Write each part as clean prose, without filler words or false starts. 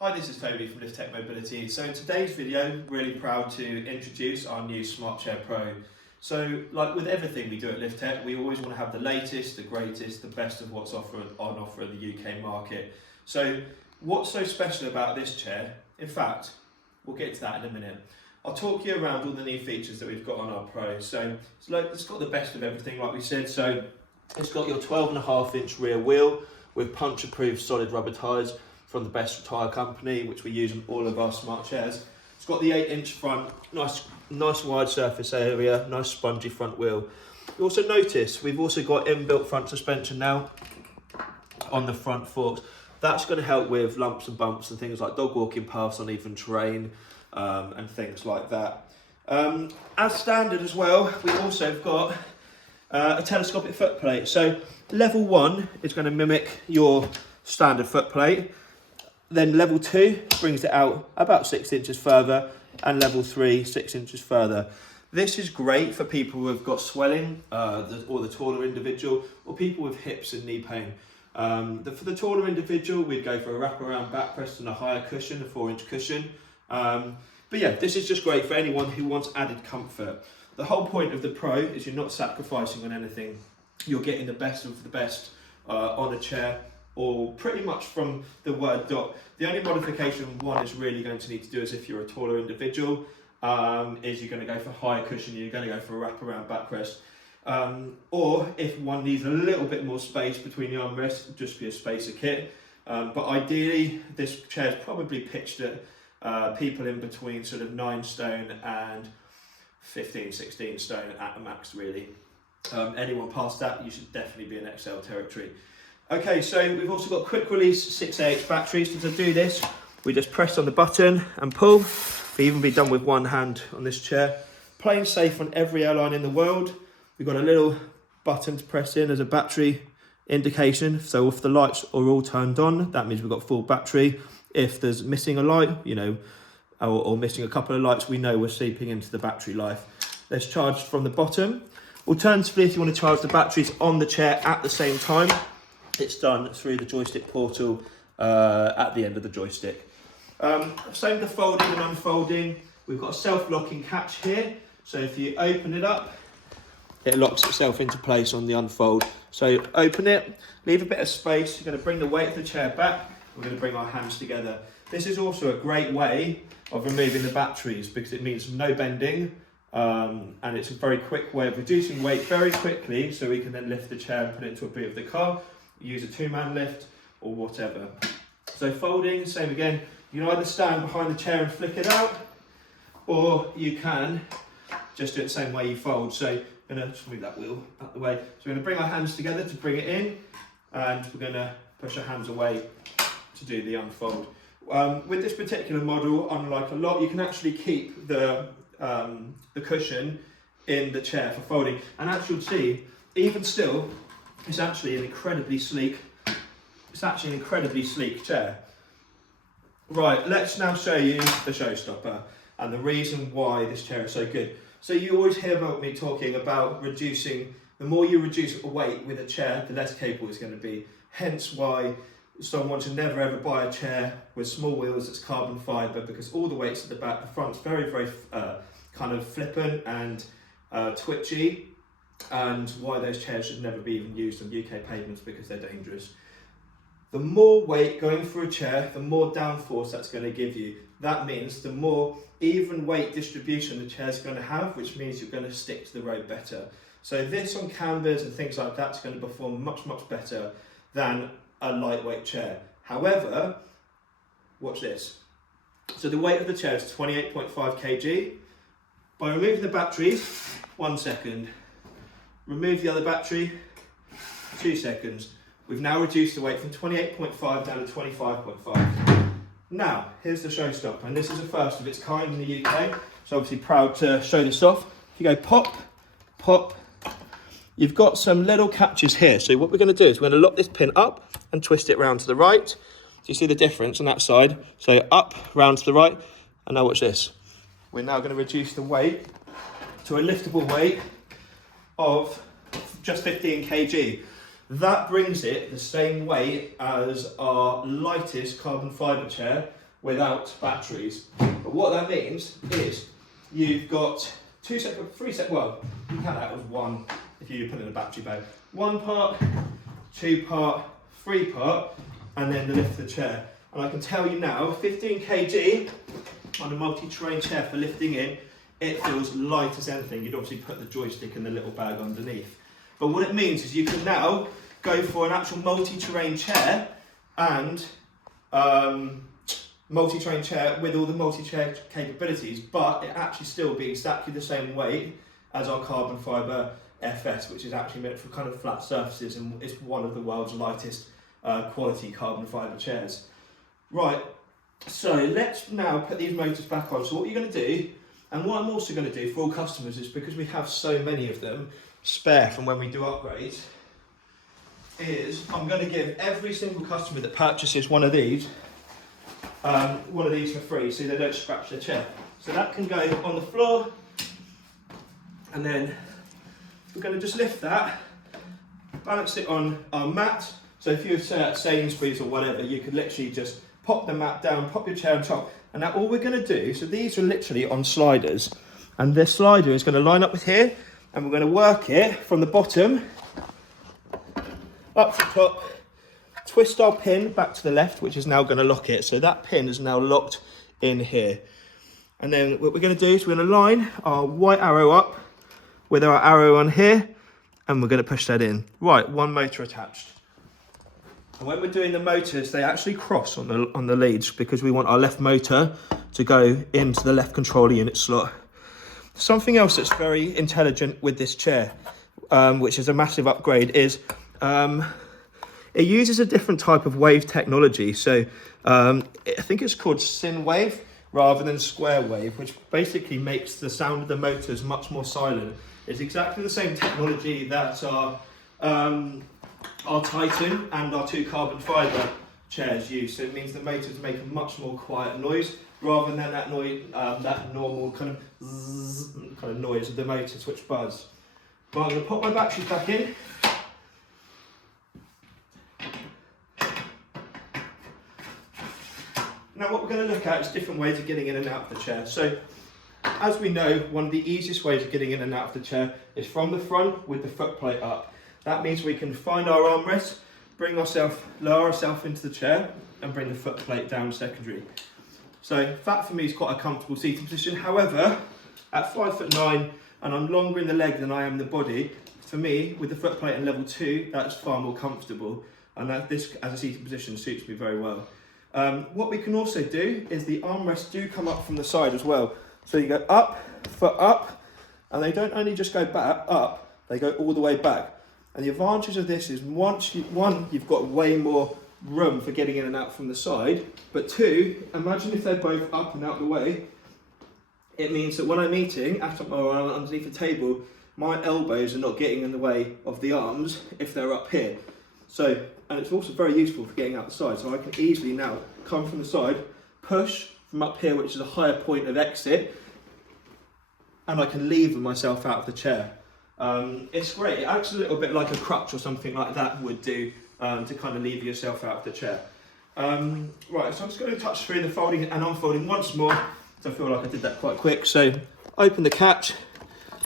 Hi, this is Toby from LITH-TECH Mobility. So in today's video, really proud to introduce our new Smart Chair Pro. So like with everything we do at LITH-TECH, we always want to have the latest, the greatest, the best of what's on offer in the UK market. So what's so special about this chair? In fact, we'll get to that in a minute. I'll talk you around all the new features that we've got on our Pro. So it's got the best of everything, like we said. So it's got your 12.5-inch rear wheel with punch-approved solid rubber tyres from the best tyre company, which we use on all of our smart chairs. It's got the 8-inch front, nice wide surface area, nice spongy front wheel. You also notice we've also got inbuilt front suspension now on the front forks. That's going to help with lumps and bumps and things like dog walking paths on even terrain and things like that. As standard as well, we also have got a telescopic footplate. So level 1 is going to mimic your standard footplate. Then level 2 brings it out about 6 inches further, and level 3, 6 inches further. This is great for people who have got swelling, or the taller individual, or people with hips and knee pain. For the taller individual, we'd go for a wraparound backrest and a higher cushion, a 4-inch cushion. But yeah, this is just great for anyone who wants added comfort. The whole point of the Pro is you're not sacrificing on anything. You're getting the best of the best on a chair, or pretty much from the word dot. The only modification one is really going to need to do is if you're a taller individual, is you're going to go for higher cushion, you're going to go for a wraparound backrest. Or if one needs a little bit more space between the armrests, it'll just be a spacer kit. But ideally, this chair is probably pitched at people in between sort of 9 stone and 15, 16 stone at the max, really. Anyone past that, you should definitely be in XL territory. Okay, so we've also got quick release 6AH batteries. So to do this, we just press on the button and pull. Can even be done with one hand on this chair. Plain safe on every airline in the world. We've got a little button to press in as a battery indication. So if the lights are all turned on, that means we've got full battery. If there's missing a light, or missing a couple of lights, we know we're seeping into the battery life. Let's charge from the bottom. Alternatively, if you want to charge the batteries on the chair at the same time, it's done through the joystick portal at the end of the joystick. Same with folding and unfolding. We've got a self-locking catch here. So if you open it up, it locks itself into place on the unfold. So open it, leave a bit of space. You're going to bring the weight of the chair back. We're going to bring our hands together. This is also a great way of removing the batteries because it means no bending. And it's a very quick way of reducing weight very quickly, so we can then lift the chair and put it into a boot of the car, use a 2-man lift or whatever. So folding, same again. You can either stand behind the chair and flick it out, or you can just do it the same way you fold. So I'm going to just move that wheel out the way. So we're going to bring our hands together to bring it in, and we're going to push our hands away to do the unfold. With this particular model, unlike a lot, you can actually keep the cushion in the chair for folding. And as you'll see, even still, it's actually an incredibly sleek chair. Right, let's now show you the showstopper and the reason why this chair is so good. So you always hear about me talking about reducing, the more you reduce weight with a chair, the less capable it's going to be. Hence why someone should never ever buy a chair with small wheels that's carbon fibre, because all the weight's at the back, the front's very, very kind of flippant and twitchy, and why those chairs should never be even used on UK pavements because they're dangerous. The more weight going through a chair, the more downforce that's going to give you. That means the more even weight distribution the chair's going to have, which means you're going to stick to the road better. So this on Cambers and things like that is going to perform much, much better than a lightweight chair. However, watch this. So the weight of the chair is 28.5 kg. By removing the batteries, 1 second. Remove the other battery, 2 seconds. We've now reduced the weight from 28.5 down to 25.5. Now, here's the showstopper, and this is a first of its kind in the UK, so obviously proud to show this off. If you go pop, pop, you've got some little catches here. So what we're going to do is we're going to lock this pin up and twist it round to the right. Do you see the difference on that side? So up, round to the right, and now watch this. We're now going to reduce the weight to a liftable weight of just 15 kg. That brings it the same weight as our lightest carbon fibre chair, without batteries. But what that means is you've got three separate, well, you can have that as one if you put in a battery bag. 1 part, 2 part, 3 part, and then the lift of the chair. And I can tell you now, 15 kg on a multi-terrain chair for lifting in, it feels light as anything. You'd obviously put the joystick in the little bag underneath. But what it means is you can now go for an actual multi-terrain chair and multi-terrain chair with all the multi-chair capabilities, but it actually still be exactly the same weight as our carbon fibre FS, which is actually meant for kind of flat surfaces, and it's one of the world's lightest quality carbon fibre chairs. Right, so let's now put these motors back on. So what you're going to do, and what I'm also going to do for all customers, is because we have so many of them spare from when we do upgrades, is I'm going to give every single customer that purchases one of these for free, so they don't scratch their chair. So that can go on the floor, and then we're going to just lift that, balance it on our mat. So if you're at Sainsbury's or whatever, you could literally just pop the mat down, pop your chair on top. And now all we're going to do, so these are literally on sliders, and this slider is going to line up with here, and we're going to work it from the bottom up to the top, twist our pin back to the left, which is now going to lock it. So that pin is now locked in here. And then what we're going to do is we're going to line our white arrow up with our arrow on here, and we're going to push that in. Right, one motor attached. And when we're doing the motors, they actually cross on the leads, because we want our left motor to go into the left controller unit slot. Something else that's very intelligent with this chair, which is a massive upgrade, is it uses a different type of wave technology. So I think it's called syn wave rather than square wave, which basically makes the sound of the motors much more silent. It's exactly the same technology that our Titan and our 2 carbon fibre chairs use. So it means the motors make a much more quiet noise rather than that noise, that normal kind of zzz kind of noise of the motors which buzz. But I'm going to pop my batteries back in. Now what we're going to look at is different ways of getting in and out of the chair. So as we know, one of the easiest ways of getting in and out of the chair is from the front with the foot plate up. That means we can find our armrest, lower ourselves into the chair, and bring the foot plate down secondary. So that for me is quite a comfortable seating position. However, at 5'9", and I'm longer in the leg than I am in the body, for me, with the foot plate and level 2, that's far more comfortable, and that this as a seating position suits me very well. What we can also do is the armrests do come up from the side as well. So you go up, foot up, and they don't only just go back up, they go all the way back. And the advantage of this is you've got way more room for getting in and out from the side, but 2, imagine if they're both up and out the way. It means that when I'm eating or underneath the table, my elbows are not getting in the way of the arms if they're up here. So, and it's also very useful for getting out the side. So I can easily now come from the side, push from up here, which is a higher point of exit, and I can lever myself out of the chair. It's great. It acts a little bit like a crutch or something like that would do to kind of lever yourself out of the chair. Right, so I'm just going to touch through the folding and unfolding once more, so I feel like I did that quite quick. So open the catch,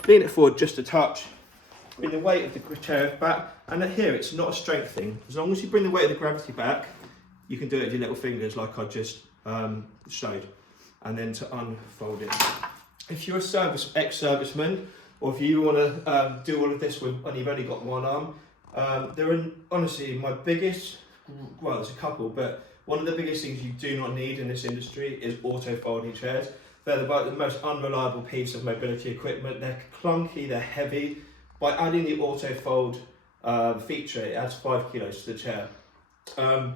lean it forward just a touch, bring the weight of the chair back, and here it's not a strength thing. As long as you bring the weight of the gravity back, you can do it with your little fingers like I just showed, and then to unfold it. If you're a ex-serviceman, or if you want to do all of this and you've only got one arm, honestly, my biggest, well, there's a couple, but one of the biggest things you do not need in this industry is auto folding chairs. They're the most unreliable piece of mobility equipment. They're clunky, they're heavy. By adding the auto fold feature, it adds 5 kilos to the chair. And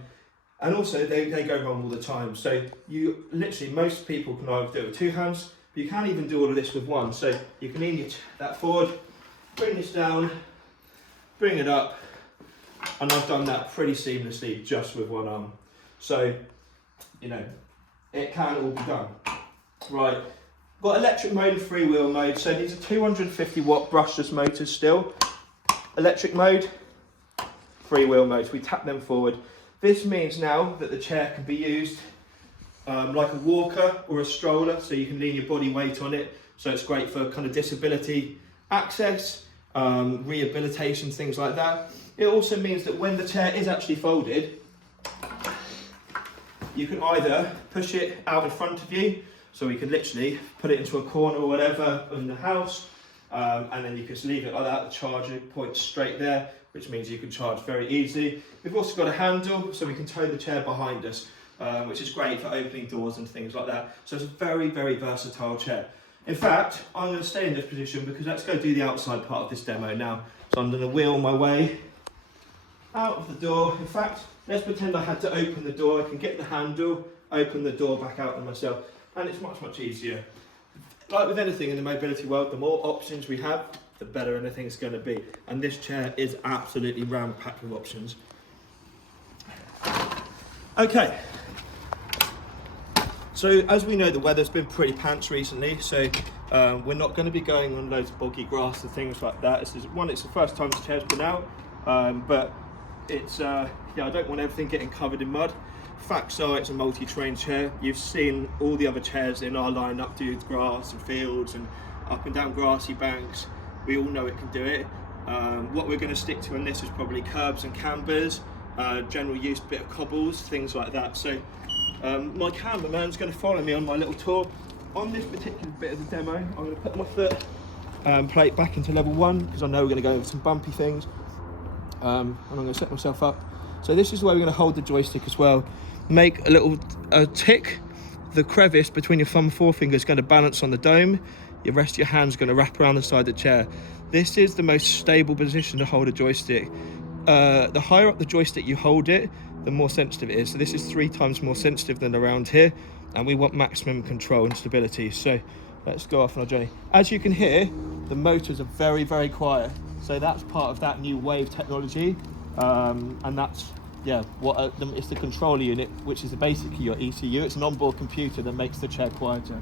also they go wrong all the time. So you literally, most people can either do it with 2 hands, but you can even do all of this with 1. So you can lean that forward, bring this down, bring it up, and I've done that pretty seamlessly just with 1 arm. So, you know, it can all be done. Right, got electric mode and freewheel mode. So these are 250 watt brushless motors still. Electric mode, freewheel mode. So we tap them forward. This means now that the chair can be used like a walker or a stroller, so you can lean your body weight on it. So it's great for kind of disability access, rehabilitation, things like that. It also means that when the chair is actually folded, you can either push it out in front of you, so we can literally put it into a corner or whatever in the house, and then you can just leave it like that. The charger points straight there, which means you can charge very easily. We've also got a handle, so we can tow the chair behind us, which is great for opening doors and things like that. So it's a very, very versatile chair. In fact, I'm going to stay in this position because let's go do the outside part of this demo now. So I'm going to wheel my way out of the door. In fact, let's pretend I had to open the door. I can get the handle, open the door back out on myself, and it's much, much easier. Like with anything in the mobility world, the more options we have, the better anything's going to be. And this chair is absolutely ram-packed with options. Okay. So as we know, the weather's been pretty pants recently, so we're not going to be going on loads of boggy grass and things like that. It's the first time the chair's been out, but it's I don't want everything getting covered in mud. Facts are, it's a multi-terrain chair. You've seen all the other chairs in our lineup do grass and fields and up and down grassy banks. We all know it can do it. What we're going to stick to on this is probably curbs and cambers, general use bit of cobbles, things like that. So my cameraman's going to follow me on my little tour. On this particular bit of the demo, I'm going to put my foot plate back into level 1 because I know we're going to go over some bumpy things, and I'm going to set myself up. So this is where we're going to hold the joystick as well. Make a little tick. The crevice between your thumb and forefinger is going to balance on the dome. The rest of your hand's going to wrap around the side of the chair. This is the most stable position to hold a joystick. The higher up the joystick you hold it, the more sensitive it is. So this is 3 times more sensitive than around here, and we want maximum control and stability. So let's go off on our journey. As you can hear, the motors are very, very quiet. So that's part of that new wave technology, and that's it's the controller unit, which is basically your ECU. It's an onboard computer that makes the chair quieter.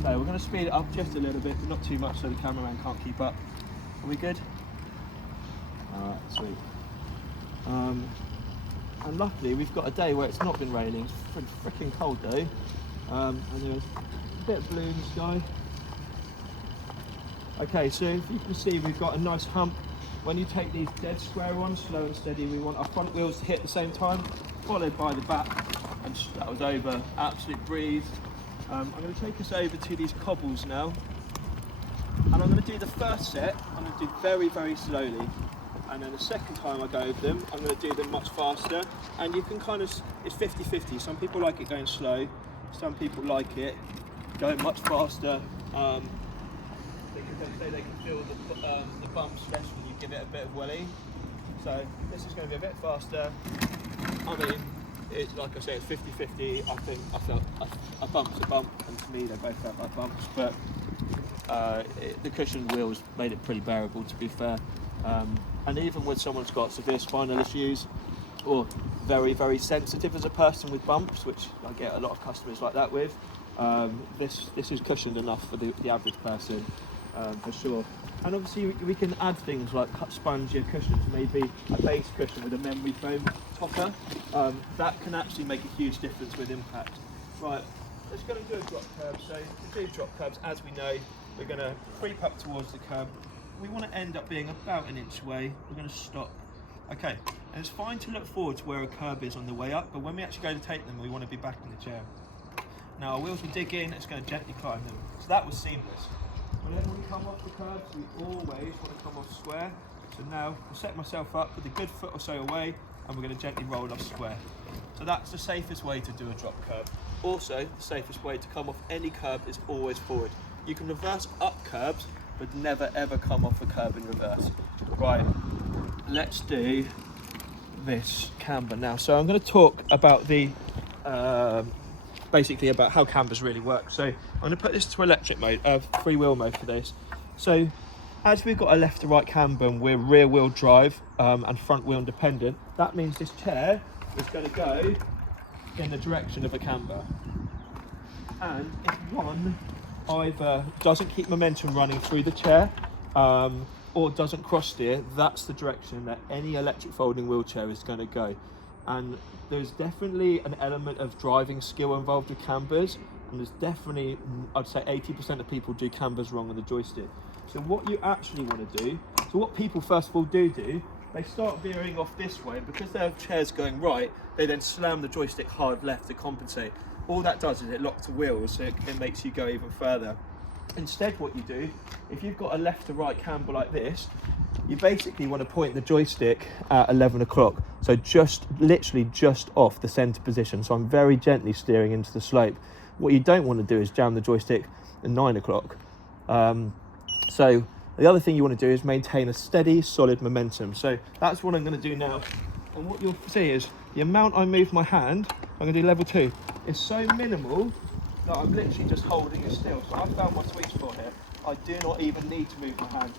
So we're going to speed it up just a little bit, but not too much so the cameraman can't keep up. Are we good? Alright, sweet. And luckily we've got a day where it's not been raining. It's pretty freaking cold though. And there's a bit of blue in the sky. Okay, so if you can see, we've got a nice hump. When you take these dead square on, slow and steady, we want our front wheels to hit at the same time, followed by the back, and that was over, absolute breeze. I'm going to take us over to these cobbles now, and I'm going to do the first set, I'm going to do very, very slowly, and then the second time I go over them, I'm going to do them much faster, and you can kind of, it's 50-50, some people like it going slow, some people like it going much faster. They can feel the bumps, especially when you give it a bit of willy. So this is going to be a bit faster. I mean, it's like I say, it's 50-50. I think I felt a bump's a bump, and to me they both felt like bumps. But the cushioned wheels made it pretty bearable, to be fair. And even with someone who's got severe spinal issues, or very, very sensitive as a person with bumps, which I get a lot of customers like that with, this is cushioned enough for the average person. For sure. And obviously we can add things like spongier cushions, maybe a base cushion with a memory foam topper. That can actually make a huge difference with impact. Right, let's go and do a drop curb. So to do drop curbs, as we know, we're going to creep up towards the curb. We want to end up being about an inch away. We're going to stop. Okay, and it's fine to look forward to where a curb is on the way up, but when we actually go to take them, we want to be back in the chair. Now our wheels will dig in, it's going to gently climb them. So that was seamless. Whenever we come off the curbs, we always want to come off square. So now I'll set myself up with a good foot or so away, and we're going to gently roll off square. So that's the safest way to do a drop curb. Also, the safest way to come off any curb is always forward. You can reverse up curbs, but never ever come off a curb in reverse. Right, let's do this camber now. So I'm going to talk about the basically about how cambers really work. So I'm going to put this to electric mode, freewheel mode for this. So as we've got a left to right camber and we're rear wheel drive and front wheel independent, that means this chair is going to go in the direction of a camber. And if one either doesn't keep momentum running through the chair or doesn't cross steer, that's the direction that any electric folding wheelchair is going to go. and there's definitely an element of driving skill involved with cambers, and there's definitely, I'd say 80% of people do cambers wrong on the joystick. So what you actually want to do, so what people first of all do, they start veering off this way, and because their chair's going right, they then slam the joystick hard left to compensate. All that does is it locks the wheels, so it makes you go even further. Instead, what you do, if you've got a left to right camber like this, you basically want to point the joystick at 11 o'clock. So literally just off the center position. So I'm very gently steering into the slope. What you don't want to do is jam the joystick at 9 o'clock. So the other thing you want to do is maintain a steady, solid momentum. So that's what I'm going to do now. And what you'll see is the amount I move my hand, I'm going to do level 2, is so minimal that I'm literally just holding it still. So I found my sweet spot here. I do not even need to move my hand.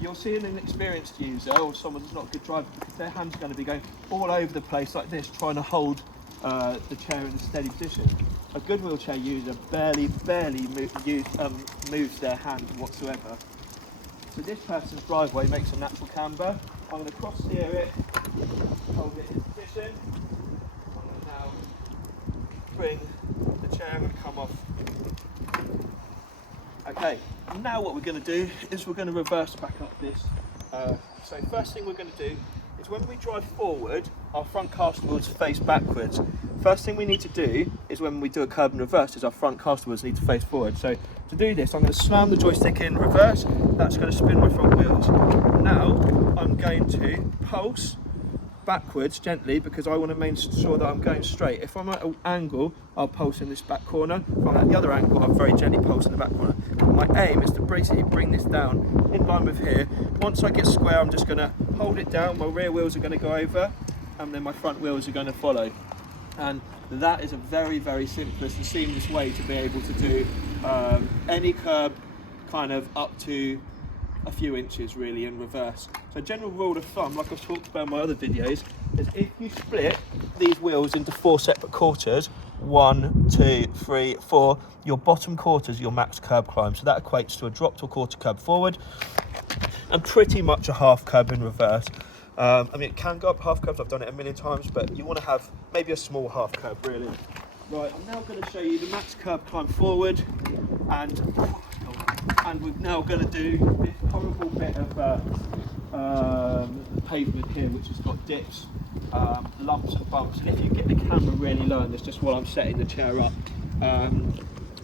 You'll see an inexperienced user or someone that's not a good driver, because their hand's going to be going all over the place like this, trying to hold the chair in a steady position. A good wheelchair user barely moves their hand whatsoever. So this person's driveway makes a natural camber. I'm going to cross steer it, hold it in position. I'm going to now bring the chair and come off. Okay, now what we're going to do is we're going to reverse back up this. So first thing we're going to do is when we drive forward, our front caster wheels face backwards. First thing we need to do is when we do a curb and reverse is our front caster wheels need to face forward. So to do this, I'm going to slam the joystick in reverse. That's going to spin my front wheels. Now I'm going to pulse backwards gently, because I want to make sure that I'm going straight. If I'm at an angle, I'll pulse in this back corner. If I'm at the other angle, I'll very gently pulse in the back corner. My aim is to basically bring this down in line with here. Once I get square, I'm just going to hold it down. My rear wheels are going to go over, and then my front wheels are going to follow. And that is a very, very simplest and seamless way to be able to do any curb kind of up to a few inches really in reverse. So general rule of thumb, like I've talked about in my other videos, is if you split these wheels into 4 separate quarters, 1, 2, 3, 4, your bottom quarter is your max curb climb. So that equates to a drop to a quarter curb forward and pretty much a half curb in reverse. I mean, it can go up half curbs, I've done it a million times, but you want to have maybe a small half curb really. Right, I'm now going to show you the max curb climb forward, and we're now going to do this horrible bit of pavement here, which has got dips, lumps and bumps, and if you get the camera really low, and this just while I'm setting the chair up,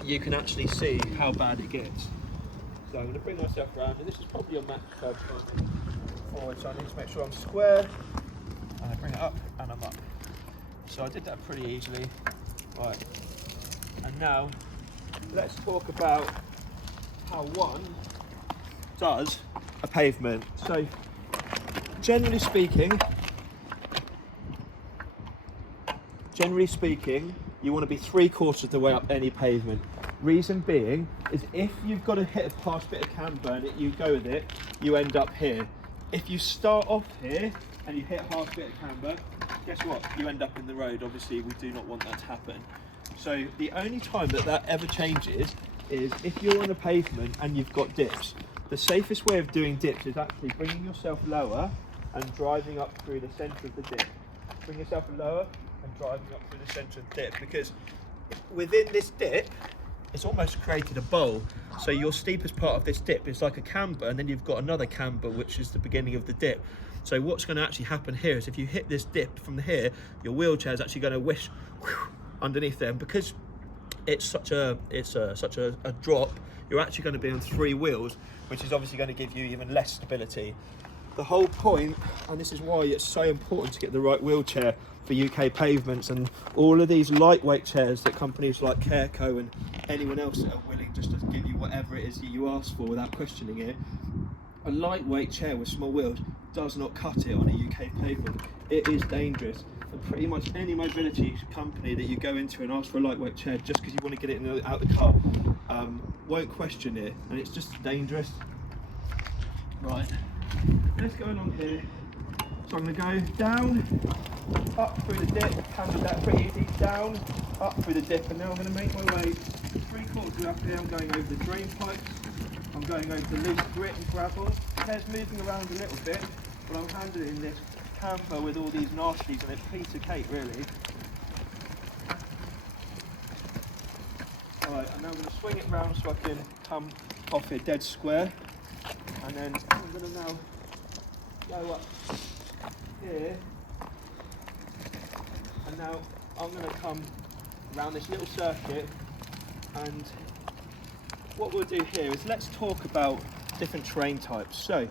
you can actually see how bad it gets. So I'm going to bring myself around, and this is probably your max curb climb forward, so I need to make sure I'm square, and I bring it up and I'm up. So I did that pretty easily. Right, and now let's talk about how one does a pavement. So generally speaking, you want to be 3/4 of the way up any pavement. Reason being is if you've got to hit a past bit of camber and you go with it, you end up here. If you start off here and you hit a half bit of camber, guess what? You end up in the road. Obviously, we do not want that to happen. So the only time that ever changes is if you're on a pavement and you've got dips. The safest way of doing dips is actually bringing yourself lower and driving up through the centre of the dip. Bring yourself lower and driving up through the centre of the dip, because within this dip, it's almost created a bowl. So your steepest part of this dip is like a camber, and then you've got another camber, which is the beginning of the dip. So what's going to actually happen here is if you hit this dip from here, your wheelchair is actually going to whish underneath there. And because it's such a drop, you're actually going to be on 3 wheels, which is obviously going to give you even less stability. The whole point, and this is why it's so important to get the right wheelchair for UK pavements, and all of these lightweight chairs that companies like Careco and anyone else that are willing just to give you whatever it is that you ask for without questioning it. A lightweight chair with small wheels does not cut it on a UK pavement. It is dangerous. And pretty much any mobility company that you go into and ask for a lightweight chair just because you want to get it out of the car won't question it, and it's just dangerous. Right, let's go along here. So I'm going to go down, up through the dip, handle that pretty easy, down, up through the dip, and now I'm going to make my way 3/4 way up here. I'm going over the drain pipes, I'm going over the loose grit and gravel. The chair's moving around a little bit, but I'm handling this Camber with all these nasties and it's piece of cake really. Alright, and now I'm going to swing it round so I can come off here dead square. And then I'm going to now go up here. And now I'm going to come around this little circuit, and what we'll do here is let's talk about different terrain types. So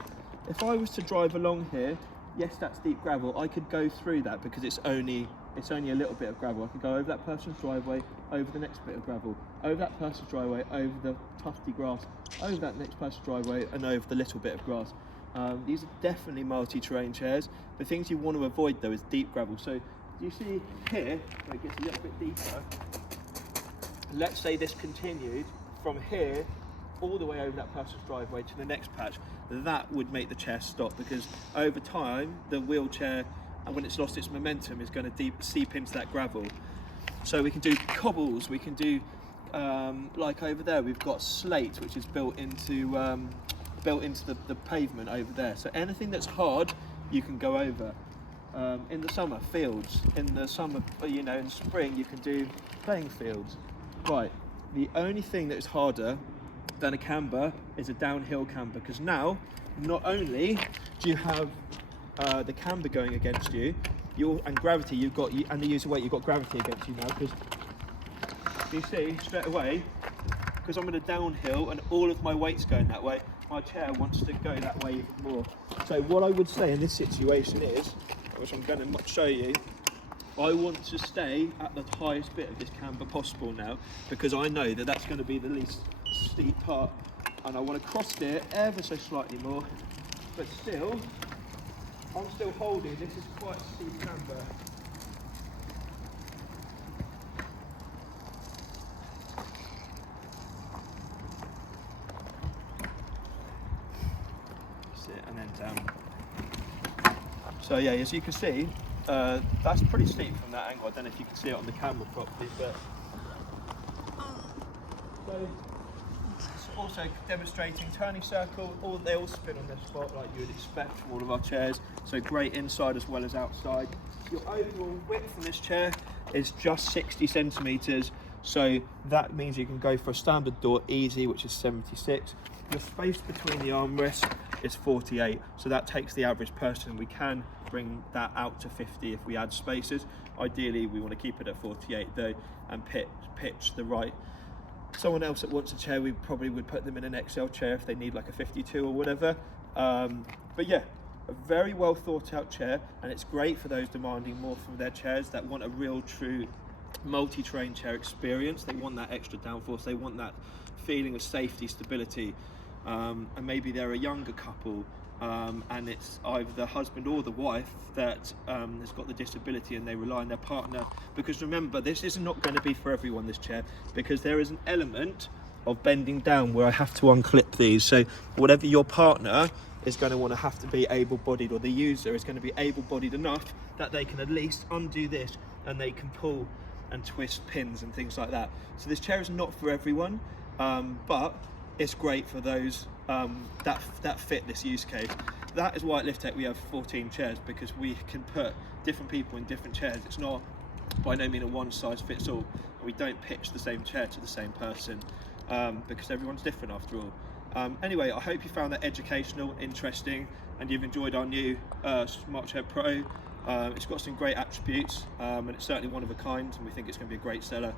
if I was to drive along here, yes, that's deep gravel. I could go through that because it's only a little bit of gravel. I could go over that person's driveway, over the next bit of gravel, over that person's driveway, over the tufty grass, over that next person's driveway, and over the little bit of grass. These are definitely multi-terrain chairs. The things you want to avoid though is deep gravel. So you see here, where it gets a little bit deeper, let's say this continued from here all the way over that person's driveway to the next patch, that would make the chair stop, because over time the wheelchair, and when it's lost its momentum, is going to seep into that gravel. So we can do cobbles, we can do like over there we've got slate, which is built into the pavement over there. So anything that's hard you can go over. In the summer, fields. In the summer, you know, in spring you can do playing fields. Right, the only thing that is harder than a camber is a downhill camber, because now not only do you have the camber going against you, and gravity, and the user weight, you've got gravity against you now, because you see straight away, because I'm in a downhill and all of my weight's going that way, my chair wants to go that way even more. So what I would say in this situation is, which I'm going to show you, I want to stay at the highest bit of this camber possible now, because I know that that's going to be the least steep part, and I want to cross it ever so slightly more, but still, I'm still holding. This is quite a steep camber. That's it, and then down. So yeah, as you can see, that's pretty steep from that angle. I don't know if you can see it on the camera properly, but so it's also demonstrating turning circle. They all spin on their spot like you would expect from all of our chairs. So great inside as well as outside. Your overall width from this chair is just 60 centimeters. So that means you can go for a standard door easy, which is 76. Your space between the armrests is 48. So that takes the average person. We can bring that out to 50 if we add spaces. Ideally, we want to keep it at 48 though, and pitch the right. Someone else that wants a chair, we probably would put them in an XL chair if they need like a 52 or whatever. But yeah, a very well thought out chair, and it's great for those demanding more from their chairs, that want a real true multi-terrain chair experience. They want that extra downforce, they want that feeling of safety, stability, and maybe they're a younger couple, and it's either the husband or the wife that has got the disability, and they rely on their partner. Because remember, this is not going to be for everyone, this chair, because there is an element of bending down where I have to unclip these. So whatever your partner is going to want to have to be able-bodied, or the user is going to be able-bodied enough that they can at least undo this, and they can pull and twist pins and things like that. So this chair is not for everyone, but it's great for those that fit this use case. That is why at LITH-TECH we have 14 chairs, because we can put different people in different chairs. It's not by no means a one size fits all. We don't pitch the same chair to the same person, because everyone's different after all. Anyway, I hope you found that educational, interesting, and you've enjoyed our new Smart Chair Pro. It's got some great attributes, and it's certainly one of a kind, and we think it's going to be a great seller.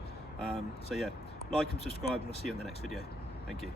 So yeah, like and subscribe, and I'll see you in the next video. Thank you.